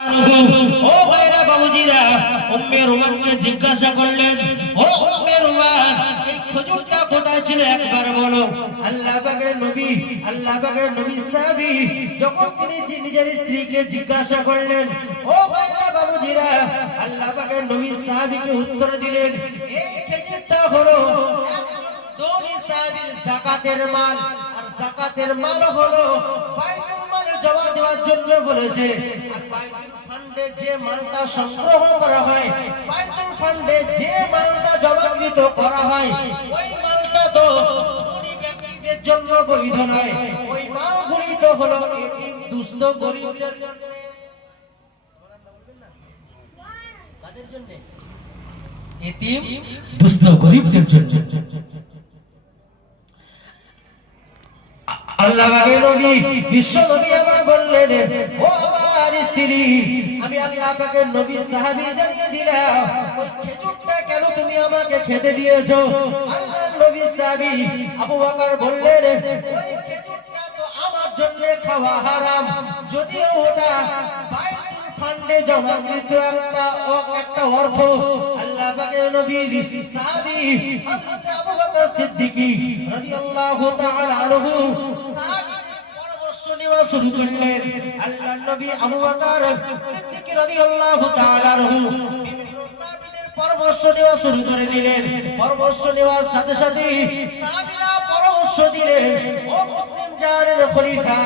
ও ভাইরা বাবুজিরা, উম্মে রুমানকে জিজ্ঞাসা করলেন, ও উম্মে রুমান, এই খেজুরটা কোথায় ছিল একবার বলো। আল্লাহ পাকের নবী সাহাবী যখন তিনি নিজের স্ত্রীকে জিজ্ঞাসা করলেন, ও ভাইরা বাবুজিরা, আল্লাহ পাকের নবী সাহাবীকে উত্তর দিলেন, এই খেজুরটা হলো দোনি সাহাবীর যাকাতের মাল, আর যাকাতের মাল হলো বাইতুল মালে জমা দেওয়ার জন্য বলেছে। আর বাইতুল ফান্ডে যে মালটা সংগ্রহ করা হয়, বাইতুল ফান্ডে যে মালটা জমাকৃত করা হয়, ওই মালটা তো ধনী ব্যক্তিদের জন্য বৈধ নয়। ওই মালগুলি তো হলো এতিম দুস্থ গরীবদের জন্য। কাদের জন্য? এতিম দুস্থ গরীবদের জন্য। আল্লাহ পাকের নবী বিশ্ব নবী আমার বললেন, ও আমার স্ত্রী, আমি আল্লাহ পাকের নবী সাহাবী জানিয়ে দিলাম, ওই খেজুরটা কেন তুমি আমাকে খেতে দিয়েছো? আল্লাহর নবী সাহাবী আবু বকর বললেন, ওই খেজুরটা তো আমার জন্য খাওয়া হারাম, যদিও ওটা বাইতুল ফান্ডে জমাকৃত একটা অর্থ। আল্লাহ পাকের নবী সাহাবী হযরত আবু বকর সিদ্দিক রাদিয়াল্লাহু তাআলা আনহু পরামর্শ নেওয়া শুরু করলেন। আল্লাহর নবী আবু বকর সিদ্দিক রাদিয়াল্লাহু তাআলা আনহু বিভিন্ন সাহাবীদের পরামর্শ নেওয়া শুরু করে দিলেন। পরামর্শ নেওয়ার সাথে সাথে সাহাবীরা পরামর্শ দিলেন, ও মুসলিম জাহানের খলিফা,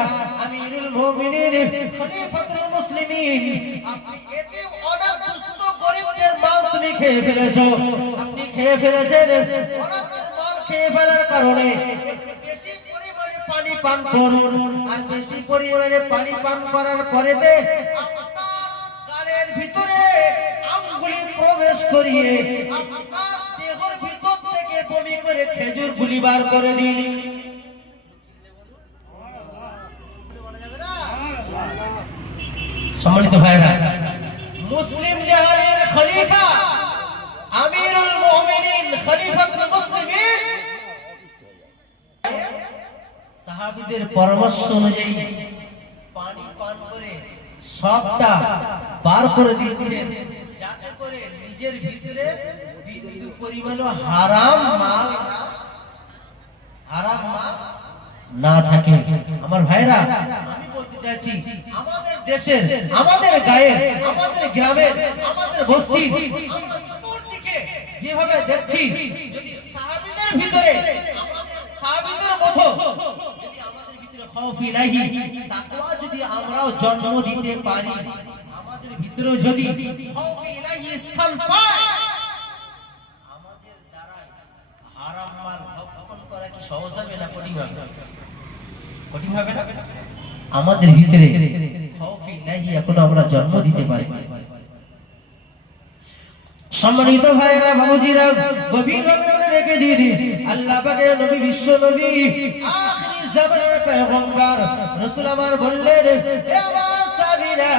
আমিরুল মুমিনিন, খলিফাতুল মুসলিমিন, আপনি এতে অনেক দুস্থ গরীবদের মাল তুমি খেয়ে ফেলেছো। আপনি খেয়ে ফেলেছেন, অনেকের মাল খেয়ে ফেলার কারণে একটু বেশি পরিমাণে পানি পান করুন। আর বেশি পরিমাণে পানি পান করার পরেতে আপনার গালের ভিতরে আঙ্গুলি প্রবেশ করিয়ে আপনার দেহের ভিতর থেকে বমি করে খেজুর গুলি বার করে দিন। সম্মানিত ভাইরা, মুসলিম জাহানের খলিফা, আমিরুল মুমিনিন, খলিফাতুল মুসলিমিন সাহাবীদের পরামর্শ অনুযায়ী পানি পান করে সবটা বার করে দিচ্ছেন, যাতে করে নিজের ভিতরে বিন্দু পরিমাণ হারাম মাল না থাকে। আমার ভাইরা, আমি বলতে চাইছি, আমাদের দেশের, আমাদের গায়ের, আমাদের গ্রামের, আমাদের বস্তির, আমরা চতুর্দিকে যেভাবে দেখছি, যদি সাহাবীদের ভিতরে, আমাদের সাহাবীদের মতো যদি আমাদের ভিতরে খৌফ ইলাহি, তাকওয়া যদি আমরাও জন্ম দিতে পারি, আমাদের ভিতরে যদি খৌফ ইলাহি স্থান পায়, আমাদের দ্বারা হারাম মাল ভক্ষণ করা কি সহজ হবে না কঠিন হবে? কঠিন হবে না? আমাদের ভিতরে খৌফ ইলাহি এখন আমরা জন্ম দিতে পারি। সম্মানিত ভাইরা বাবুজিরা, গভীরভাবে মনে রেখে দিন, আল্লাহ পাকের নবী, বিশ্ব নবী, আখিরি জামানার পয়গম্বর রাসূল আমার বললেন, হে আমার সাহাবীরা,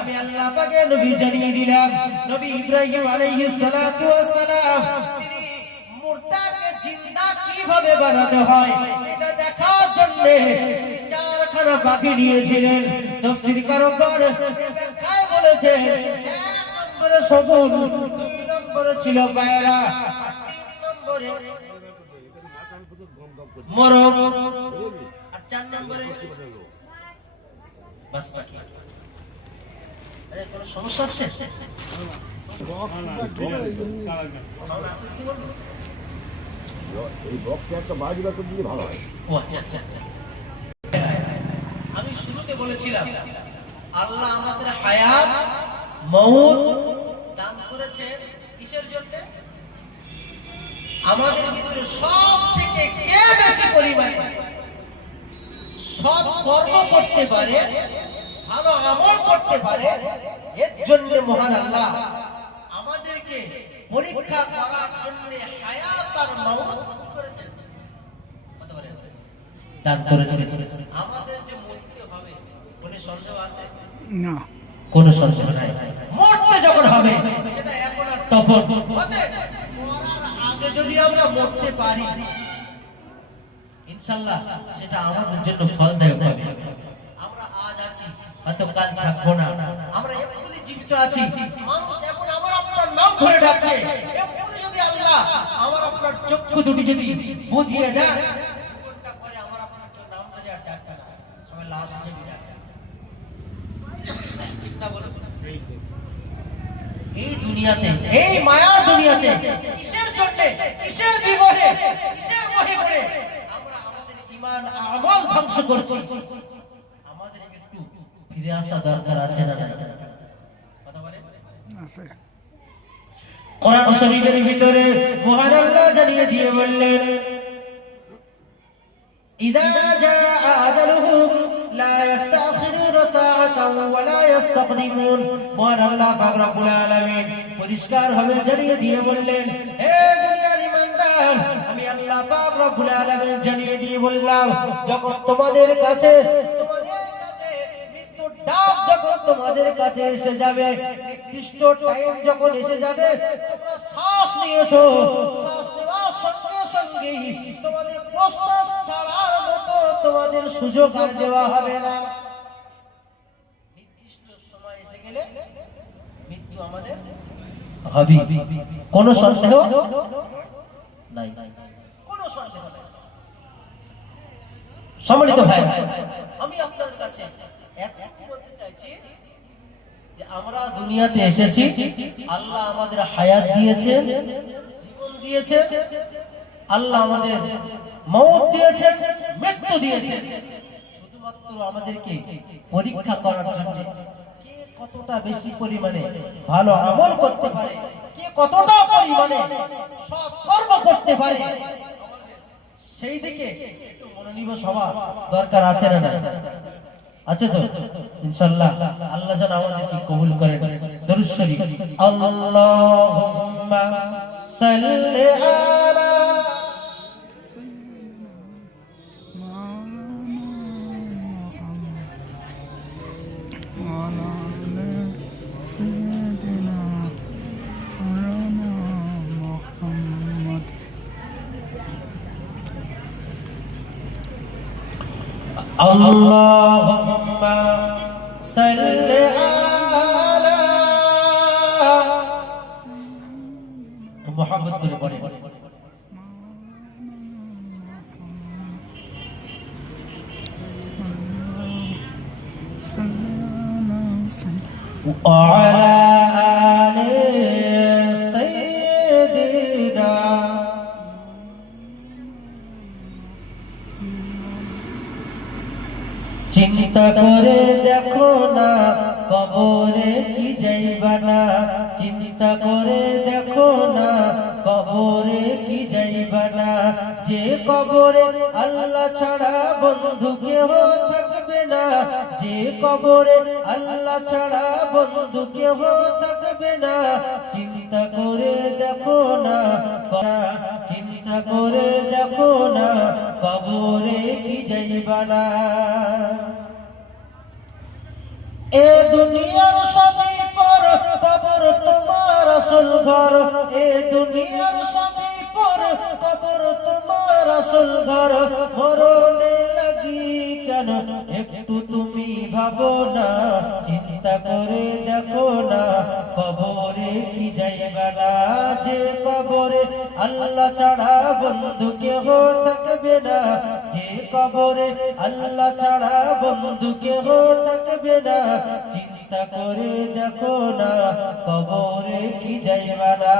আমি আল্লাহ পাকের নবী জানিয়ে দিলাম, নবী ইব্রাহিম আলাইহিস সালাতু ওয়াস সালাম তিনি মুর্দাকে জিন্দা কিভাবে বানাতে হয় এটা দেখার জন্য চারখানা পাখি নিয়েছিলেন। তাফসীরকারগণ এর ব্যাখ্যায় বলেছেন, এক নম্বরে শগুন, দুই নম্বরে ছিল পায়রা, আর তিন নম্বরে মোরগ, আর চার নম্বরে বাস পাখি। আরে কোন সমস্যা হচ্ছে? এই বক্সে একটা বাজি বার করে দিলে ভালো হয়। ও আচ্ছা আচ্ছা আচ্ছা। আমি শুরুতে বলেছিলাম, আল্লাহ আমাদের হায়াত মউত দান করেছেন কিসের জন্য? আমাদের ভিতরে সব থেকে কে বেশি পরিমাণে সৎ কর্ম করতে পারে, ভালো আমল করতে পারে, এর জন্য মহান আল্লাহ আমাদেরকে পরীক্ষা করার জন্য হায়াত আর মউত করেছেন, দান করেছেন। আমাদের যে মরতে হবে, কোন সন্দেহ আছে? না, কোন সন্দেহ নাই। মরতে যখন হবে সেটা এখন আর তখন, মরার আগে যদি আমরা মরতে পারি, ইনশাআল্লাহ সেটা আমাদের জন্য ফলদায়ক হবে। আমরা আজ আছি, হয়তো কাল থাকবো না। আমরা জীবিত আছি, মানুষ এখন আমার আপনার নাম ধরে ডাকছে, এক্ষুনি যদি আল্লাহ আমার আপনার চক্ষু দুটি যদি বুঝিয়ে দেন, ঘন্টা পরে আমার আপনার কেউ নাম ধরে আর ডাকবে না, সবাই লাশ হিসেবে ডাকবে। ঠিক না বলুন? এই দুনিয়াতে, এই মায়ার দুনিয়াতে কিসের জন্য, কিসের বিবরে, কিসের মোহে পড়ে আমরা আমাদের ঈমান আমল ধ্বংস করছি? আমাদের একটু ফিরে আসা দরকার আছে না নাই? কথা বলেন। আছে। কোরআন শরীফের ভিতরে মহান আল্লাহ জানিয়ে দিয়ে বললেন, ইদা জাআ আজালুহুম লা ইস্তাখিরুনা সাআতান ওয়া লা ইস্তাকদিমুন। মহান আল্লাহ পাক রব্বুল আলামিন পরিষ্কার ভাবে জানিয়ে দিয়ে বললেন, হে দুনিয়ার ঈমানদার, আমি আল্লাহ পাক রব্বুল আলামিন জানিয়ে দিয়ে বললাম, যখন তোমাদের কাছে মৃত্যুর ডাক যখন তোমাদের কাছে এসে যাবে, নির্দিষ্ট টাইম যখন এসে যাবে, তোমরা শ্বাস নিয়েছো, শ্বাস নেওয়ার সঙ্গে সঙ্গেই তোমাদের প্রশ্বাস ছাড়ার মতো তোমাদের সুযোগ আর দেওয়া হবে না। নির্দিষ্ট সময় এসে গেলে মৃত্যু আমাদের হবে, কোনো সন্দেহ নাই, কোনো সন্দেহ নাই। সম্মানিত ভাই, আমি আপনাদের কাছে একটু বলতে চাইছি যে আমরা দুনিয়াতে এসেছি, আল্লাহ আমাদের হায়াত দিয়েছেন, জীবন দিয়েছেন, আল্লাহ আমাদের মওত দিয়েছেন, মৃত্যু দিয়েছেন, শুধুমাত্র আমাদেরকে পরীক্ষা করার জন্য। কে কতটা বেশি পরিমাণে ভালো আমল করতে পারে, কে কতটা পরিমাণে সৎ কর্ম করতে পারে, সেই দিকে একটু মনোনিবেশ হওয়া দরকার আছে না? আছে তো? ইনশাআল্লাহ আল্লাহ যেন আমাদেরকে কবুল করেন। দরুদ শরীফ, আল্লাহুম্মা সাল্লি আলা আল্লাহুম্মা সাল্লি আলা, মুহাম্মদ করে পড়েন। وعلى آل سيدنا চিন্তা করে দেখো না কবরে কি যাইবা না, চিন্তা করে দেখো না কবরে কি যাইবা না, যে কবরে আল্লাহ ছাড়া বন্ধু কেহ থাকবে না, যে কবরে আল্লাহ ছাড়া বন্ধু কেহ থাকবে না, চিন্তা করে দেখো না, চিন্তা করে দেখো না কবরে কি যাইবা না। এ দুনিয়ার সবই পর, কবর তোমার আসল ঘর, এ দুনিয়ার সবই পর, কবর তোমার আসল ঘর, মরণে লাগি কেন একটু তুমি ভাবো না, চিন্তা করে দেখো না কবরে কি যাইবা না, যে কবরে আল্লাহ ছাড়া বন্ধু কেহ থাকবে না, যে কবরে আল্লাহ ছাড়া বন্ধু কেহ থাকবে না, চিন্তা করে দেখো না কবরে কি যাইবা না।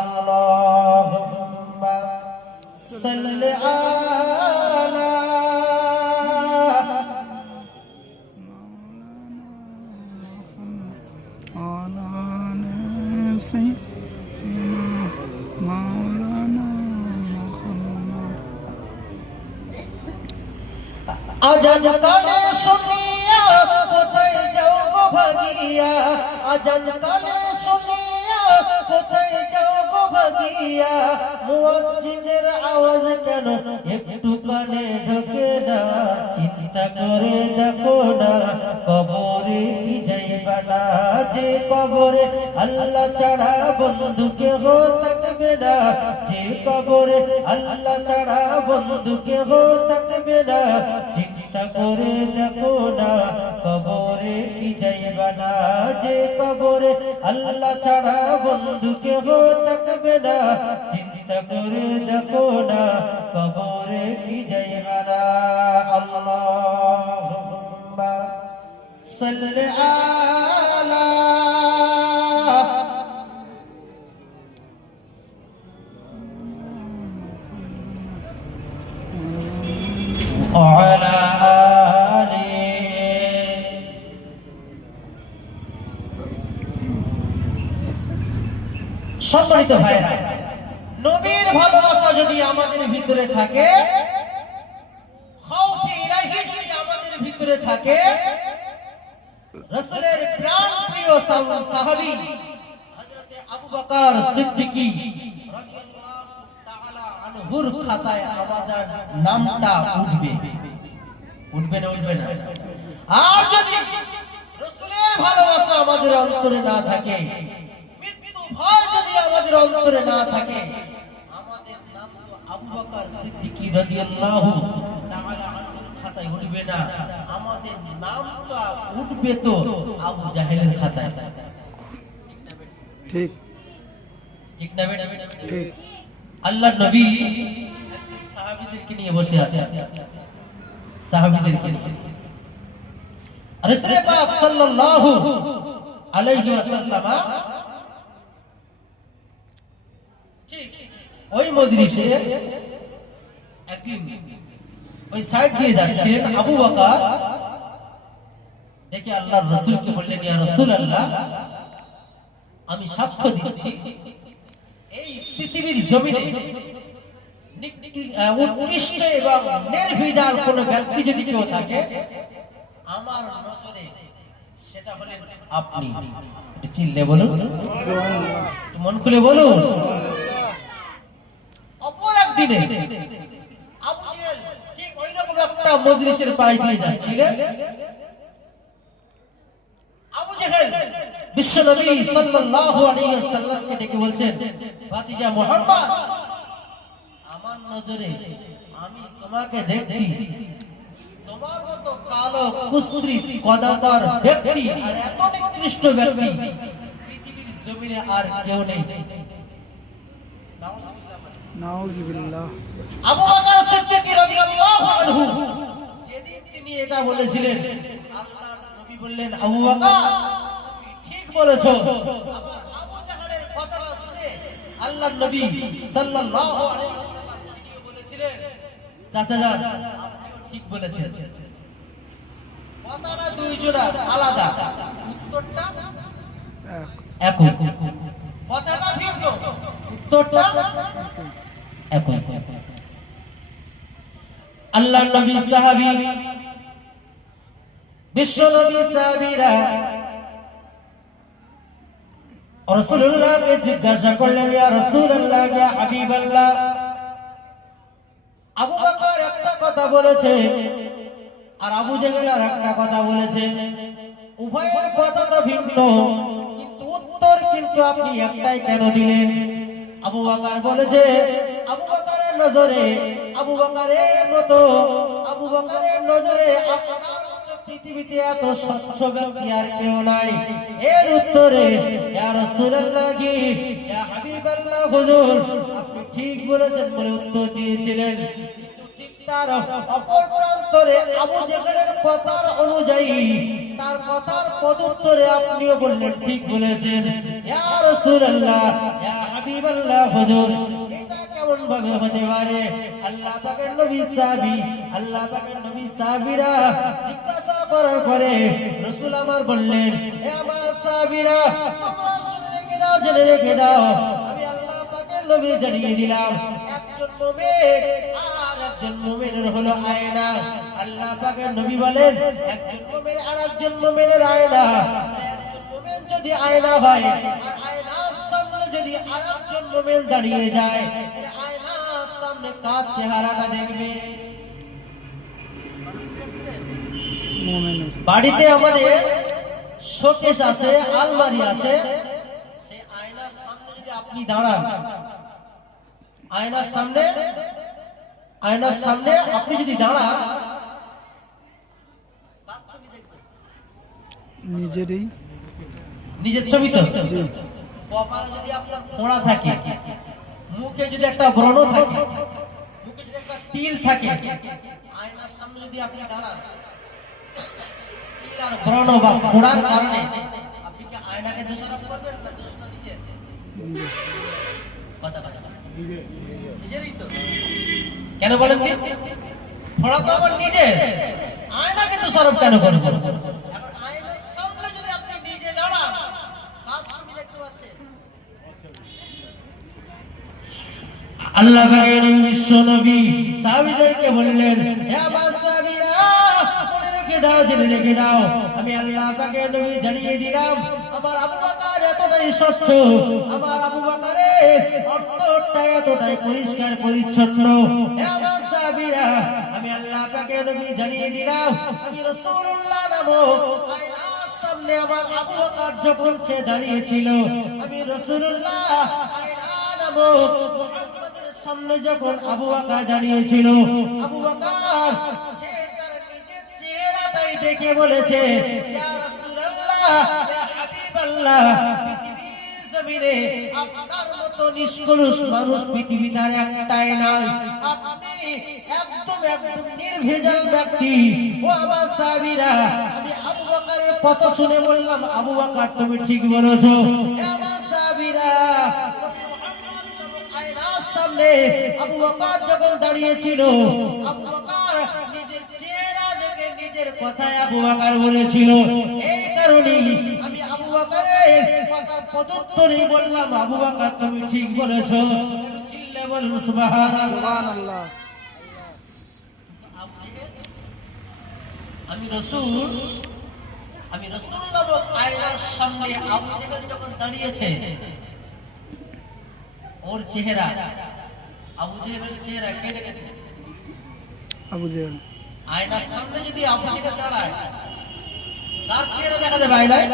আল্লাহুম্মা সাল্লি আলা আজান কানে শুনিয়া কোথায় যাও গো ভাগিয়া, আজান কানে শুনিয়া কোথায় যাও গো ভাগিয়া, মুয়াজ্জিনের আওয়াজ কেন একটু কানে ঢোকে না, চিন্তা করে দেখো না কবরে কি যাইবা না, যে কবরে আল্লাহ ছাড়া বন্ধু কেহ থাকবে না, যে কবরে আল্লাহ ছাড়া বন্ধু কেহ থাকবে না, চিন্তা চিন্তা করে দেখো না কবরে কি যাইবা না, যে কবরে আল্লাহ ছাড়া বন্ধু কেহ থাকবে না। চিন্তা করে দেখো না কবরে কি যাইবা না। আল্লাহুম্মা সাল্লি আলা وعلى آله। সম্মানিত ভাইরা, নবীর ভালোবাসা যদি আমাদের ভিতরে থাকে, খাউফে ইলাহি যদি আমাদের ভিতরে থাকে, রাসূলের প্রাণপ্রিয় সাহাবী হযরতে আবু বকর সিদ্দিকী রাদিয়াল্লাহু তাআলা আনহুর খাতায় আমাদের নামটা উঠবে, উঠবে না উঠবে না? আর যদি রাসূলের ভালোবাসা আমাদের অন্তরে না থাকে, মৃত্যু ভয় যদি আমাদের অন্তরে না থাকে, আমাদের নাম তো আবু বকর সিদ্দিকী রাদিয়াল্লাহু তাআলা আনহুর খাতায় উঠবে না, আমাদের নামটা উঠবে তো আবু জাহেলের খাতায়। ঠিক ঠিক না বেটা? ঠিক। আল্লাহর নবী সাহাবীদেরকে নিয়ে বসে আছেন, সাহাবীদেরকে নিয়ে রাসূল পাক সাল্লাল্লাহু আলাইহি ওয়াসাল্লাম ঠিক ওই মজলিসে একদিন ওই সাইড দিয়ে যাচ্ছিলেন। আবু বকর দেখে আল্লাহর রাসূলকে বললেন, ইয়া রাসূলুল্লাহ, আমি সাক্ষ্য দিচ্ছি এই পৃথিবীর জমিনে উৎকৃষ্ট এবং নির্ভেজাল কোন ব্যক্তি যদি কেউ থাকে, আমার নজরে সেটা হলেন আপনি। চিল্লে বলুন, মন খুলে বলুন। অপর একদিনে আবু জেহেল ঠিক ওই রকম একটা মজলিসের পাশ দিয়ে যাচ্ছিলেন। আবু জেহেল বিশ্বনবী সাল্লাল্লাহু আলাইহি ওয়াসাল্লামকে ডেকে বলছেন, ভাতিজা মুহাম্মদ, আমার নজরে আমি তোমাকে দেখছি, তোমার মতো কালো কুশ্রীত কদাকার ব্যক্তি আর এত নিকৃষ্ট ব্যক্তি পৃথিবীর জমিনে আর কেউ নেই। নাউযুবিল্লাহ। আবু বকর সিদ্দিক রাদিয়াল্লাহু আনহু যেদিন তিনি এটা বলেছিলেন, আল্লাহর নবী বললেন, আবু বকর তুমি ঠিক বলেছো। আবার আবু জাহেলের কথাটা শুনে আল্লাহর নবী সাল্লাল্লাহু আলাইহি ওয়াসাল্লাম তিনিও বলেছিলেন, চাচা যান আপনিও ঠিক বলেছেন। কথাটা দুইজনের আলাদা, উত্তরটা এক, কথাটা ভিন্ন, উত্তরটা এক। আল্লাহর নবী সাহাবী বিশ্ব নবী সাহাবীরা রাসূলুল্লাহকে জিজ্ঞাসা করলেন, ইয়া রাসূলুল্লাহ, ইয়া হাবিবাল্লাহ, আবু বকর একটা কথা বলেছে আর আবু জাহেল আর একটা কথা বলেছে, উভয়ের কথা তো ভিন্ন, কিন্তু উত্তর কিন্তু আপনি একটাই কেন দিলেন? আবু বকর বলেছে, আবু বকরের নজরে, আবু বকরের মতো, আবু বকরের নজরে আপনার মতো পৃথিবীতে এত স্বচ্ছ ব্যক্তি আর কেউ নাই। এর উত্তরে, ইয়া রাসূলুল্লাহ, ইয়া হাবিবাল্লাহ, হুজুর আপনি ঠিক বলেছেন বলে উত্তর দিয়েছিলেন। তার অপর প্রান্তরে আবু জাহেলের কথার অনুযায়ী, তার কথার পদুত্তরে আপনিও বললেন ঠিক বলেছেন। ইয়া রাসূলুল্লাহ, ইয়া হাবিবাল্লাহ, হুজুর এটা কেমন ভাবে হতে পারে? আল্লাহ পাকের নবী সাহাবী, আল্লাহ পাকের নবী সাহাবীরা জিজ্ঞাসা করার পরে রাসূল আমার বললেন, হে আমার সাহাবীরা, তোমরা শুনে রেখে দাও, জেনে রেখে দাও, আমি আল্লাহ পাকের নবী জানিয়ে দিলাম, একজন মুমিন আর একজন মুমিনের হলো আয়না। আল্লাহ পাকের নবী বলেন, একজন মুমিন আর একজন মুমিনের আয়না। একজন মুমিন যদি আয়না হয় আর আয়নার সামনে যদি আরেকজন মুমিন দাঁড়িয়ে যায়, আয়নার সামনে কার চেহারাটা দেখবে? মুমিনের। বাড়িতে আমাদের শোকেস আছে, আলমারি আছে, সেই আয়নার সামনে যদি আপনি দাঁড়ান, আয়নার সামনে আপনি যদি দাঁড়ান, নিজেরই। নিজের ছবি তো? জি। কপালে যদি আপনার ফোঁড়া থাকে, মুখে যদি একটা ব্রণ থাকে, মুখে যদি একটা তিল থাকে, আয়নার সামনে যদি আপনি দাঁড়ান, তিল আর ব্রণ বা ফোঁড়ার কারণে আপনি কি আয়নাকে দোষারোপ করবেন না দোষটা নিজের? নিজে। কথা কথা কথা। নিজেরই তো। কেন বলেন কি? ফোঁড়া তো আমার নিজের, আয়নাকে দোষারোপ কেন করবো? এখন আয়নার সামনে যদি আপনি নিজে দাঁড়ান, কার ছবি দেখতে পাচ্ছেন? আল্লাহ পাকের বিশ্ব নবী সাহাবীদেরকে বললেন, হে আমার সাহাবীরা, মনে রেখে দাও, জেনে রেখে দাও, আমি আল্লাহ পাকের নবী জানিয়ে দিলাম, আমার আবু বকর এতটাই স্বচ্ছ, আমার আবু বকরের অন্তরটা এতটাই পরিষ্কার পরিচ্ছন্ন। হে আমার সাহাবীরা, আমি আল্লাহ পাকের নবী জানিয়ে দিলাম, আমি রাসূলুল্লাহ নামক আয়নার সামনে আমার আবু বকর যখন সে দাঁড়িয়েছিল, আমি রাসূলুল্লাহ আয়না নামক সামনে যখন আবু বকর দাঁড়িয়েছিল, আবু বকর সে তার নিজের চেহারাটাই দেখে বলেছে, ইয়া রাসূলুল্লাহ, ইয়া হাবিবাল্লাহ, পৃথিবীর জমিনে আপনার মতো নিষ্কলুষ মানুষ পৃথিবীতে আর একটাই নাই, আপনি একদম নির্ভেজাল ব্যক্তি। ও আমার সাহাবীরা, আমি আবু বকরের কথা শুনে বললাম, আবু বকর তুমি ঠিক বলেছো। হে আমার সাহাবীরা, সামনে আবু বকর যখন দাঁড়িয়েছিল, আবু বকর নিজের চেহারা দেখে নিজের কথায় আবু বকর বলেছিল। এই কারণে আমি আবু বকরের কথার পদুত্তরে বললাম, আবু বকর তুমি ঠিক বলেছো। চিল্লে বলুন সুবহানাল্লাহ। আমি রাসূল নামক আয়নার সামনে আবু জেহেল যখন দাঁড়িয়েছে, ওর চেহারা, আবু জেহেলের চেহারা কে দেখেছে? আবু জেহেল। আয়নার সামনে যদি আবু জেহেল দাঁড়ায়, কার চেহারা দেখা যাবে আয়নায়?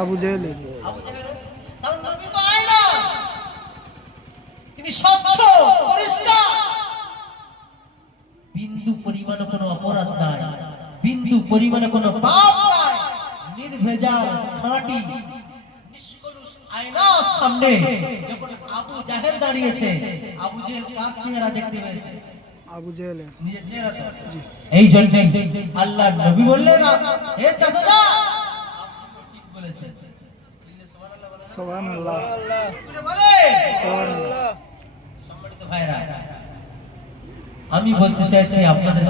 আবু জেহেল। আবু জেহেল। তার নবী তো আয়না, তিনি স্বচ্ছ পরিষ্কার, বিন্দু পরিমাণ কোনো অপরাধ নাই, বিন্দু পরিমাণ কোনো পাপ নাই, নির্ভেজাল খাঁটি নিষ্কলুষ আয়নার সামনে যখন আবু জেহেল দাঁড়িয়েছে, আবু জেহেল কার চেহারা দেখতে পেয়েছে? আবু জেহেল। নিজের চেহারা তো। এই জন্য আল্লাহর নবী বললেন, হে চাচা, আপনি ঠিক বলেছেন। সুবহানাল্লাহ। সুবহানাল্লাহ। সম্মানিত ভাইরা, আমি বলতে চাইছি আপনাদের